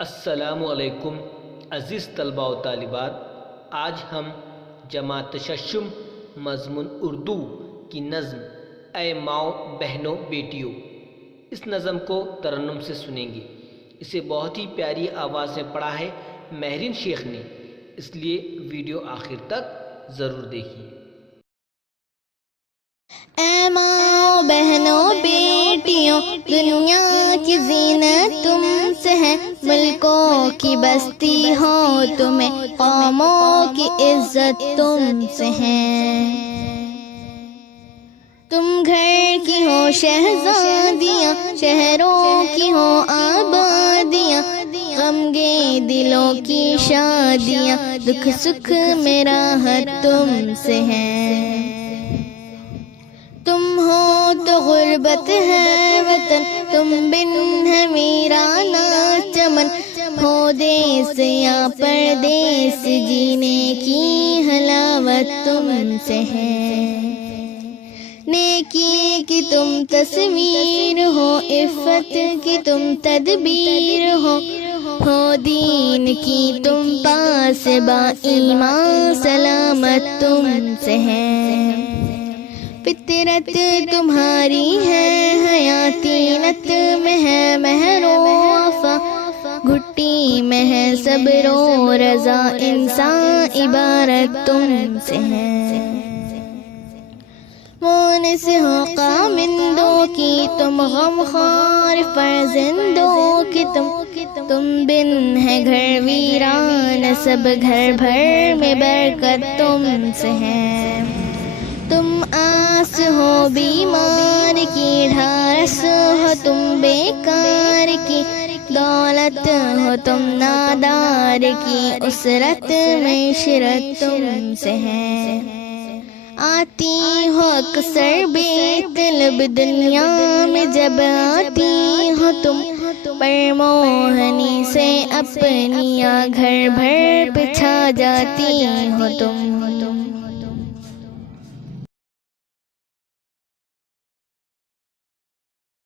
السلام علیکم عزیز طلباء و طالبات، آج ہم جمع تششم مضمون اردو کی نظم اے ماؤں بہنوں بیٹیوں اس نظم کو ترنم سے سنیں گے۔ اسے بہت ہی پیاری آواز میں پڑھا ہے مہرین شیخ نے، اس لیے ویڈیو آخر تک ضرور دیکھیے۔ اے ماں بہنوں بیٹیوں، دنیا کی زینت تم سے ہے، ملکوں کی بستی ہو تمہیں، قوموں کی عزت تم سے ہے۔ تم گھر کی ہو شہزادیاں، شہروں کی ہو آبادیاں، غمگے دلوں کی شادیاں، دکھ سکھ میں راحت تم سے ہے۔ تم ہو تو غربت ہے وطن، تم بن ہے ویرانہ چمن، ہو دیس یا پردیس، جینے کی حلاوت تم سے ہے۔ نیکی کی تم تصویر ہو، عفت کی تم تدبیر ہو دین کی تم پاس با ایمان، سلامت تم سے ہے۔ فطرت تمہاری ہے حیاتینت میں ہے مہر و وفا، گھٹی میں ہے صبر و رضا، انسان عبارت تم سے ہے۔ مونس ہو قامندوں کی تم، غمخوار فرزندوں کی تم بن ہے گھر ویران، سب گھر بھر میں برکت تم سے ہے۔ تم آس ہو بیمار کی، ڈھارس ہو تم بیکار کی، دولت ہو تم نادار کی، اسرت میں عشرت تم سے ہے۔ آتی ہو اکثر بے طلب دنیا میں، جب آتی ہو تم پر موہنی سے اپنی، گھر بھر پہ چھا جاتی ہو تم۔